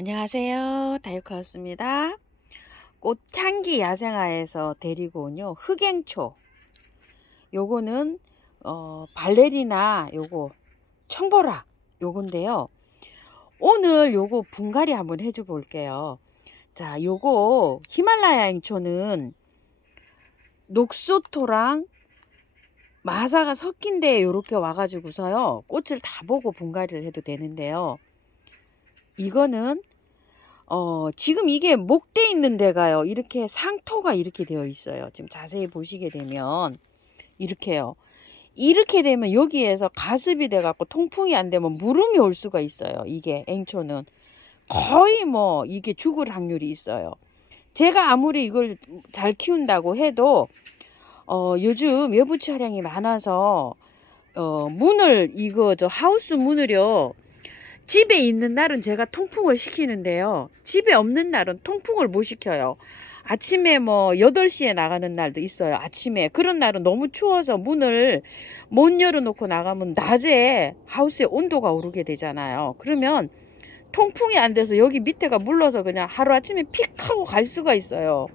안녕하세요. 다육하였습니다. 꽃향기 야생화에서 데리고 온요 흑앵초. 요거는 발레리나 요거 청보라 요건데요. 오늘 요거 분갈이 한번 해줘 볼게요. 자, 요거 히말라야 앵초는 녹소토랑 마사가 섞인 데 요렇게 와가지고서요 꽃을 다 보고 분갈이를 해도 되는데요. 이거는 지금 이게 목대 있는 데가요. 이렇게 상토가 이렇게 되어 있어요. 지금 자세히 보시게 되면 이렇게요. 이렇게 되면 여기에서 가습이 돼 갖고 통풍이 안 되면 무름이 올 수가 있어요. 이게 앵초는 거의 뭐 이게 죽을 확률이 있어요. 제가 아무리 이걸 잘 키운다고 해도 요즘 외부 차량이 많아서 문을 이거 저 하우스 문을요. 집에 있는 날은 제가 통풍을 시키는데요. 집에 없는 날은 통풍을 못 시켜요. 아침에 뭐 8시에 나가는 날도 있어요. 아침에. 그런 날은 너무 추워서 문을 못 열어놓고 나가면 낮에 하우스의 온도가 오르게 되잖아요. 그러면 통풍이 안 돼서 여기 밑에가 물러서 그냥 하루아침에 픽 하고 갈 수가 있어요.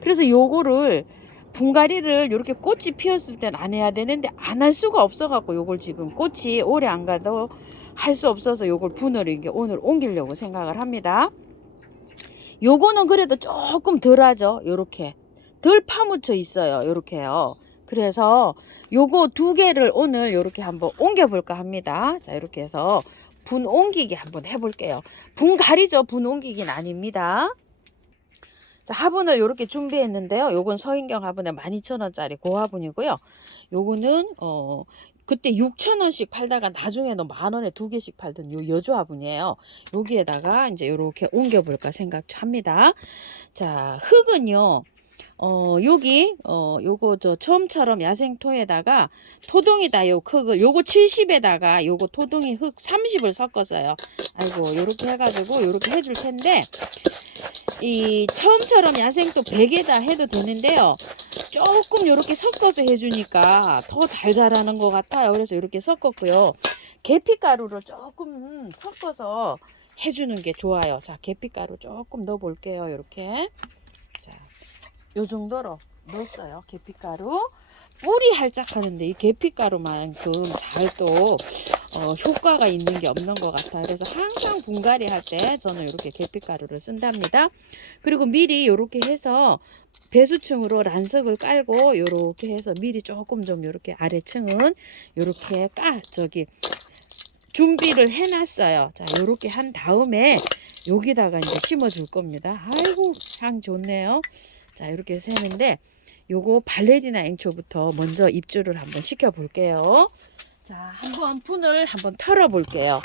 그래서 요거를 분갈이를 이렇게 꽃이 피었을 땐 안 해야 되는데 안 할 수가 없어 갖고 요걸 지금 꽃이 오래 안 가도 할 수 없어서 요걸 분을 이게 오늘 옮기려고 생각을 합니다. 요거는 그래도 조금 덜 하죠. 요렇게 덜 파묻혀 있어요. 요렇게요. 그래서 요거 두 개를 오늘 요렇게 한번 옮겨 볼까 합니다. 자, 이렇게 해서 분 옮기기 한번 해볼게요. 분갈이죠. 분 옮기기는 아닙니다. 자, 화분을 이렇게 준비했는데요. 요건 서인경 화분에 12,000원짜리 고화분이고요. 요거는 그때 6,000원씩 팔다가 나중에는 만원에 2개씩 팔던 요 여주 화분이에요. 여기에다가 이제 요렇게 옮겨 볼까 생각합니다. 자, 흙은요. 여기 요거 저 처음처럼 야생토에다가 토동이다 요 흙을 요거 70에다가 요거 토동이 흙 30을 섞었어요. 아이고, 요렇게 해가지고 요렇게 해줄 텐데 이 처음처럼 야생토 100에다 해도 되는데요. 조금 이렇게 섞어서 해주니까 더 잘 자라는 것 같아요. 그래서 이렇게 섞었고요. 계피가루를 조금 섞어서 해주는 게 좋아요. 자, 계피가루 조금 넣어 볼게요. 이렇게. 자, 요 정도로 넣었어요. 계피가루. 뿌리 활짝하는데 이 계피가루만큼 잘 또 효과가 있는 게 없는 것 같아요. 그래서 항상 분갈이 할 때 저는 이렇게 계피가루를 쓴답니다. 그리고 미리 이렇게 해서 배수층으로 란석을 깔고 이렇게 해서 미리 조금 좀 이렇게 아래층은 이렇게 준비를 해놨어요. 자, 이렇게 한 다음에 여기다가 이제 심어 줄 겁니다. 아이고, 향 좋네요. 자, 이렇게 세는데 요거 발레리나 앵초부터 먼저 입주를 한번 시켜 볼게요. 자, 한번 분을 한번 털어 볼게요.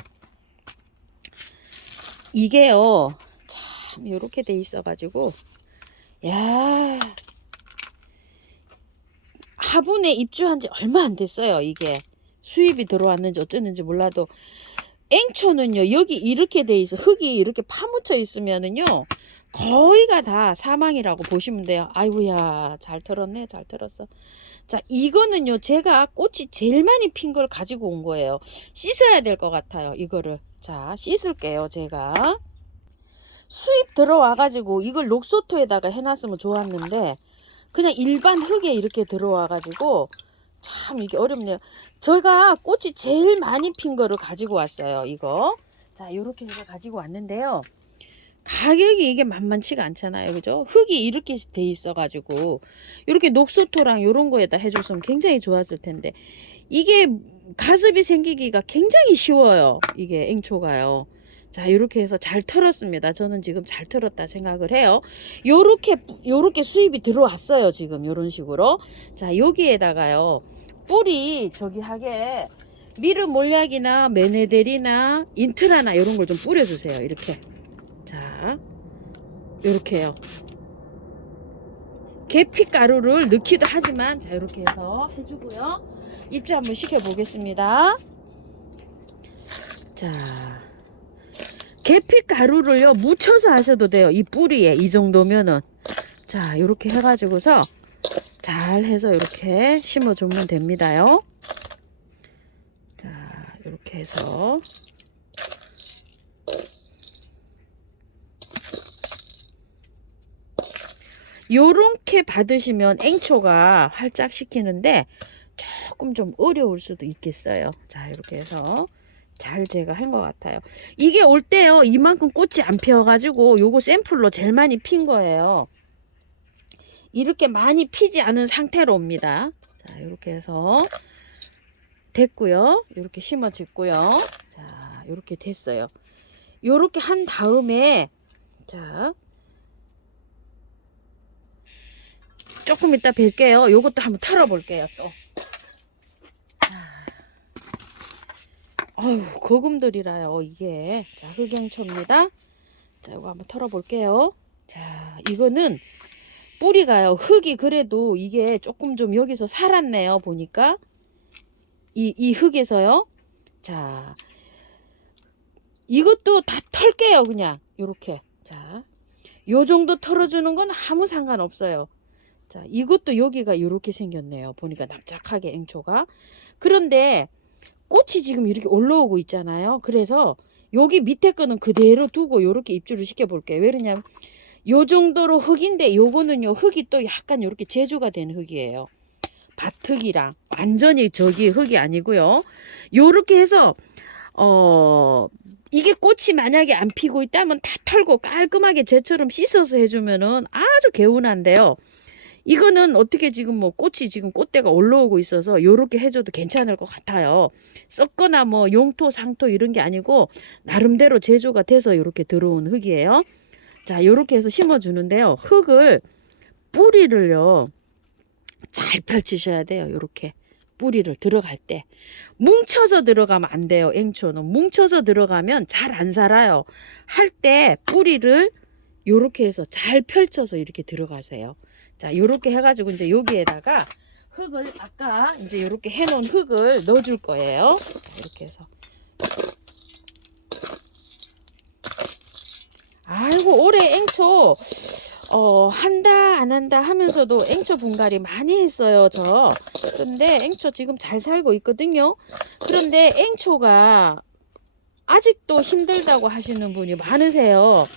이게요, 참 요렇게 돼 있어 가지고 야, 화분에 입주한 지 얼마 안 됐어요. 이게 수입이 들어왔는지 어쩌는지 몰라도 앵초는요, 여기 이렇게 돼 있어. 흙이 이렇게 파묻혀 있으면은요 거의가 다 사망이라고 보시면 돼요. 아이고야, 잘 털었네. 잘 털었어. 자, 이거는요 제가 꽃이 제일 많이 핀 걸 가지고 온 거예요. 씻어야 될 것 같아요. 이거를. 자, 씻을게요. 제가 수입 들어와 가지고 이걸 녹소토에다가 해놨으면 좋았는데 그냥 일반 흙에 이렇게 들어와 가지고 참 이게 어렵네요. 제가 꽃이 제일 많이 핀 거를 가지고 왔어요. 이거. 자, 요렇게 해서 가지고 왔는데요. 가격이 이게 만만치가 않잖아요. 그죠? 흙이 이렇게 돼 있어 가지고 이렇게 녹소토랑 요런 거에다 해줬으면 굉장히 좋았을 텐데 이게 가습이 생기기가 굉장히 쉬워요. 이게 앵초가요. 자, 이렇게 해서 잘 털었습니다. 저는 지금 잘 털었다 생각을 해요. 요렇게 수입이 들어왔어요. 지금 요런 식으로. 자, 여기에다가요 뿌리 저기 하게 미르 몰약이나 메네델이나 인트라나 이런 걸 좀 뿌려주세요. 이렇게. 자, 요렇게요. 계피가루를 넣기도 하지만 자, 이렇게 해서 해주고요. 입주 한번 시켜 보겠습니다. 자, 계피가루를요 묻혀서 하셔도 돼요. 이 뿌리에 이 정도면은. 자, 이렇게 해가지고서 잘 해서 이렇게 심어주면 됩니다요. 자, 이렇게 해서 요렇게 받으시면 앵초가 활짝 식히는데 조금 좀 어려울 수도 있겠어요. 자, 이렇게 해서 잘 제가 한 것 같아요. 이게 올 때요, 이만큼 꽃이 안 피어가지고 요거 샘플로 제일 많이 핀 거예요. 이렇게 많이 피지 않은 상태로 옵니다. 자, 이렇게 해서 됐고요. 이렇게 심어 짓고요. 자, 이렇게 됐어요. 이렇게 한 다음에 자, 조금 이따 뵐게요. 요것도 한번 털어 볼게요. 또 아유, 거금들이라요 이게. 자, 흑앵초입니다. 자, 이거 한번 털어 볼게요. 자, 이거는 뿌리가요, 흙이 그래도 이게 조금 좀 여기서 살았네요. 보니까 이 흙에서요. 자, 이것도 다 털게요. 그냥 요렇게. 자, 요 정도 털어주는 건 아무 상관없어요. 자, 이것도 여기가 이렇게 생겼네요. 보니까 납작하게 앵초가. 그런데 꽃이 지금 이렇게 올라오고 있잖아요. 그래서 여기 밑에 거는 그대로 두고 이렇게 입주를 시켜 볼게요. 왜냐면 요 정도로 흙인데 요거는요, 흙이 또 약간 이렇게 제조가 된 흙이에요. 밭흙이랑 완전히 저기 흙이 아니고요. 요렇게 해서 이게 꽃이 만약에 안 피고 있다면 다 털고 깔끔하게 쟤처럼 씻어서 해주면은 아주 개운한데요. 이거는 어떻게 지금 뭐 꽃이 지금 꽃대가 올라오고 있어서 요렇게 해줘도 괜찮을 것 같아요. 썩거나 뭐 용토 상토 이런 게 아니고 나름대로 제조가 돼서 요렇게 들어온 흙이에요. 자, 요렇게 해서 심어 주는데요. 흙을 뿌리를요 잘 펼치셔야 돼요. 요렇게 뿌리를 들어갈 때 뭉쳐서 들어가면 안 돼요. 앵초는 뭉쳐서 들어가면 잘 안 살아요. 할 때 뿌리를 요렇게 해서 잘 펼쳐서 이렇게 들어가세요. 자, 요렇게 해가지고 이제 여기에다가 흙을 아까 이제 요렇게 해놓은 흙을 넣어줄 거예요. 자, 이렇게 해서. 아이고, 올해 앵초 한다 안 한다 하면서도 앵초 분갈이 많이 했어요. 저 근데 앵초 지금 잘 살고 있거든요. 그런데 앵초가 아직도 힘들다고 하시는 분이 많으세요.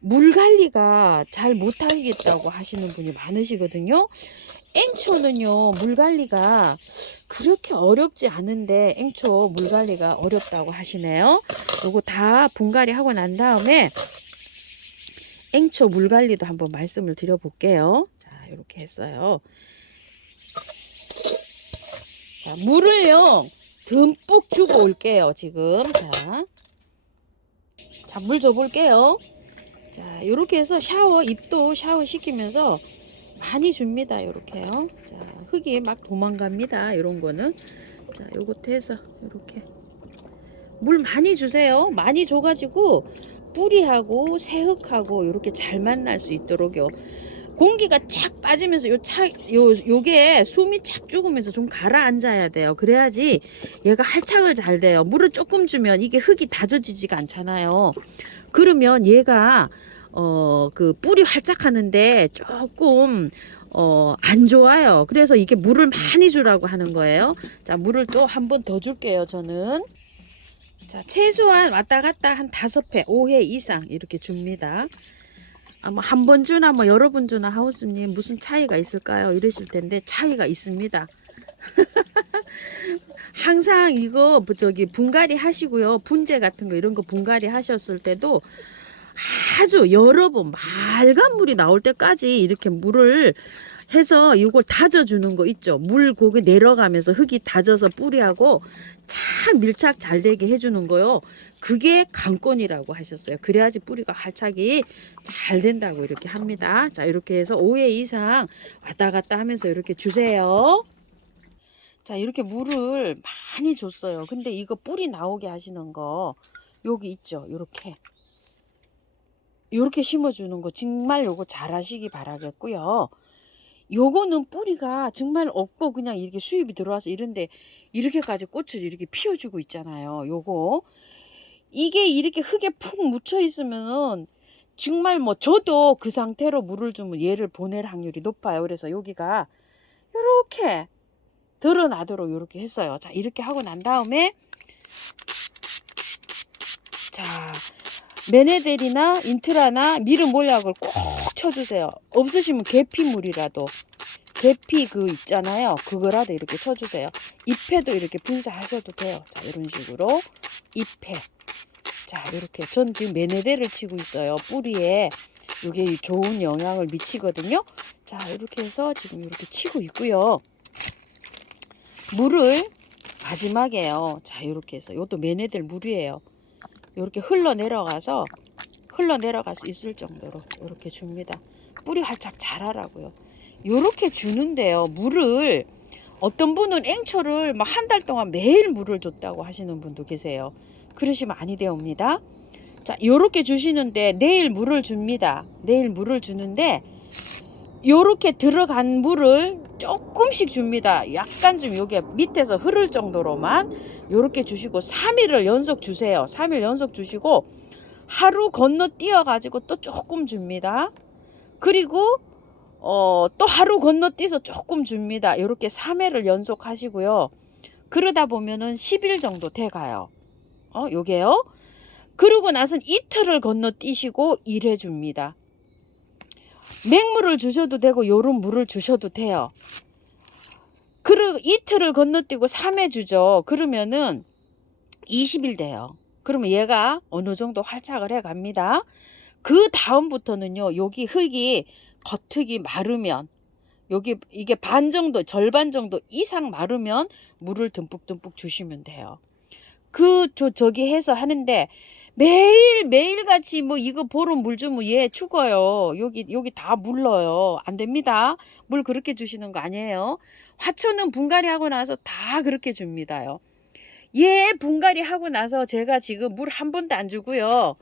물 관리가 잘 못하겠다고 하시는 분이 많으시거든요. 앵초는요, 물 관리가 그렇게 어렵지 않은데 앵초 물 관리가 어렵다고 하시네요. 요거 다 분갈이 하고 난 다음에 앵초 물 관리도 한번 말씀을 드려볼게요. 자, 이렇게 했어요. 자, 물을요 듬뿍 주고 올게요. 지금 자, 물 줘볼게요. 자, 이렇게 해서 잎도 샤워 시키면서 많이 줍니다. 이렇게요. 자, 흙이 막 도망갑니다. 이런 거는. 자, 요것도 해서 이렇게 물 많이 주세요. 많이 줘가지고 뿌리하고 새흙하고 이렇게 잘 만날 수 있도록요. 공기가 쫙 빠지면서 요게 숨이 쫙 죽으면서 좀 가라앉아야 돼요. 그래야지 얘가 활착을 잘 돼요. 물을 조금 주면 이게 흙이 다져지지가 않잖아요. 그러면 얘가 그 뿌리 활착하는데 조금 안 좋아요. 그래서 이게 물을 많이 주라고 하는 거예요. 자, 물을 또 한 번 더 줄게요. 저는 자, 최소한 왔다 갔다 한 5회, 5회 이상 이렇게 줍니다. 뭐 한 번 주나 뭐 여러 번 주나 하우스님 무슨 차이가 있을까요? 이러실 텐데 차이가 있습니다. 항상 이거 저기 분갈이 하시고요. 분재 같은 거 이런 거 분갈이 하셨을 때도 아주 여러 번 맑은 물이 나올 때까지 이렇게 물을 해서 이걸 다져주는 거 있죠. 물 고기 내려가면서 흙이 다져서 뿌리하고 참 밀착 잘 되게 해주는 거요. 그게 관건이라고 하셨어요. 그래야지 뿌리가 활착이 잘 된다고 이렇게 합니다. 자, 이렇게 해서 5회 이상 왔다 갔다 하면서 이렇게 주세요. 자, 이렇게 물을 많이 줬어요. 근데 이거 뿌리 나오게 하시는 거 여기 있죠. 요렇게 심어주는 거 정말 요거 잘 하시기 바라겠고요. 요거는 뿌리가 정말 없고 그냥 이렇게 수입이 들어와서 이런데 이렇게까지 꽃을 이렇게 피워주고 있잖아요. 요거 이게 이렇게 흙에 푹 묻혀 있으면은 정말 뭐 저도 그 상태로 물을 주면 얘를 보낼 확률이 높아요. 그래서 여기가 요렇게 드러나도록 요렇게 했어요. 자, 이렇게 하고 난 다음에 자, 메네델이나 인트라나 미름 몰약을 꼭 쳐주세요. 없으시면 계피물이라도, 계피 그 있잖아요. 그거라도 이렇게 쳐주세요. 잎에도 이렇게 분사하셔도 돼요. 자, 이런 식으로 잎에. 자, 이렇게 전 지금 매네대를 치고 있어요. 뿌리에 이게 좋은 영향을 미치거든요. 자, 이렇게 해서 지금 이렇게 치고 있고요. 물을 마지막에요. 자, 이렇게 해서 이것도 매네들 물이에요. 이렇게 흘러내려갈 수 있을 정도로 이렇게 줍니다. 뿌리 활짝 자라라고요. 이렇게 주는데요. 물을 어떤 분은 앵초를 막 한 달 동안 매일 물을 줬다고 하시는 분도 계세요. 그러시면 아니 되옵니다. 자, 요렇게 주시는데 내일 물을 줍니다. 내일 물을 주는데 요렇게 들어간 물을 조금씩 줍니다. 약간 좀 요게 밑에서 흐를 정도로만 요렇게 주시고 3일을 연속 주세요. 3일 연속 주시고 하루 건너뛰어 가지고 또 조금 줍니다. 그리고 또 하루 건너뛰어서 조금 줍니다. 이렇게 3회를 연속 하시고요. 그러다 보면은 10일 정도 돼 가요. 요게요. 그러고 나선 이틀을 건너뛰시고 1회 줍니다. 맹물을 주셔도 되고 요런 물을 주셔도 돼요. 그리고 이틀을 건너뛰고 3회 주죠. 그러면은 20일 돼요. 그러면 얘가 어느 정도 활착을 해 갑니다. 그 다음부터는요. 여기 흙이 겉흙이 마르면 여기 이게 반 정도, 절반 정도 이상 마르면 물을 듬뿍듬뿍 주시면 돼요. 저기 해서 하는데 매일 같이 뭐 이거 보러 물 주면 얘 죽어요. 여기 다 물러요. 안 됩니다. 물 그렇게 주시는 거 아니에요. 화초는 분갈이 하고 나서 다 그렇게 줍니다요. 얘 분갈이 하고 나서 제가 지금 물 한 번도 안 주고요.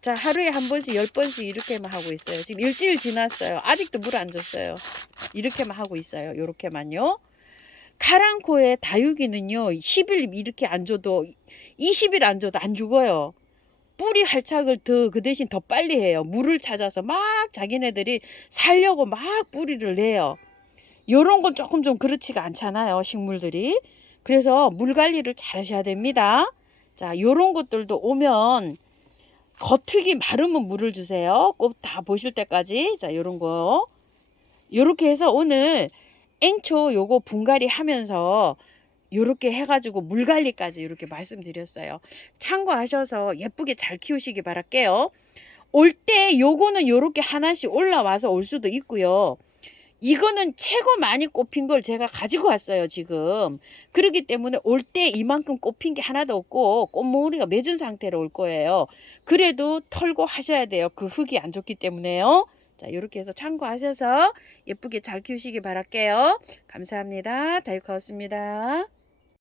자, 하루에 한 번씩 10번씩 이렇게만 하고 있어요. 지금 일주일 지났어요. 아직도 물 안 줬어요. 이렇게만 하고 있어요. 요렇게만요. 카랑코의 다육이는요. 10일 이렇게 안 줘도 20일 안 줘도 안 죽어요. 뿌리 활착을 그 대신 더 빨리 해요. 물을 찾아서 막 자기네들이 살려고 막 뿌리를 내요. 요런 건 조금 좀 그렇지가 않잖아요. 식물들이. 그래서 물 관리를 잘 하셔야 됩니다. 자, 요런 것들도 오면 겉흙이 마르면 물을 주세요. 꽃 다 보실 때까지. 자, 요런 거. 요렇게 해서 오늘 앵초 요거 분갈이 하면서 요렇게 해가지고 물 관리까지 이렇게 말씀드렸어요. 참고하셔서 예쁘게 잘 키우시기 바랄게요. 올 때 요거는 요렇게 하나씩 올라와서 올 수도 있고요. 이거는 최고 많이 꽃핀 걸 제가 가지고 왔어요, 지금. 그렇기 때문에 올 때 이만큼 꽃핀 게 하나도 없고 꽃몽우리가 맺은 상태로 올 거예요. 그래도 털고 하셔야 돼요. 그 흙이 안 좋기 때문에요. 자, 이렇게 해서 참고하셔서 예쁘게 잘 키우시기 바랄게요. 감사합니다. 다육하우스입니다.